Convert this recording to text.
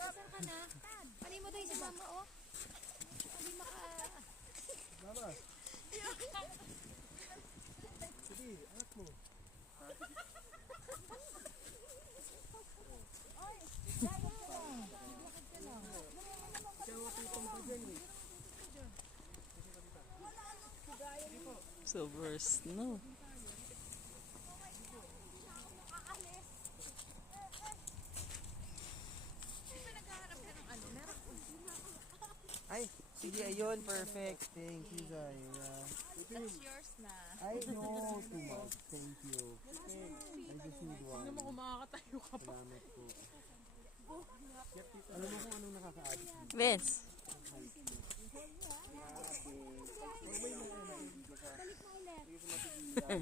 Saan ka na? Pali mo tayo si mama, oh. Hindi maka... Mama. Sige, anak mo. Ay, dahil ka lang. Lakad ka lang. Ikaw at itong bagay eh. Silver snow. Ay, sige, ayun, perfect. Thank you, Zaira. That's yours na. I know too much. Thank you. I just need one. Hindi mo kung makakatayo ka pa. Salamat po. Alam mo kung anong nakaka-addict dito? Vince. Huwag may mga naibigan ka. Hindi ko matigilan.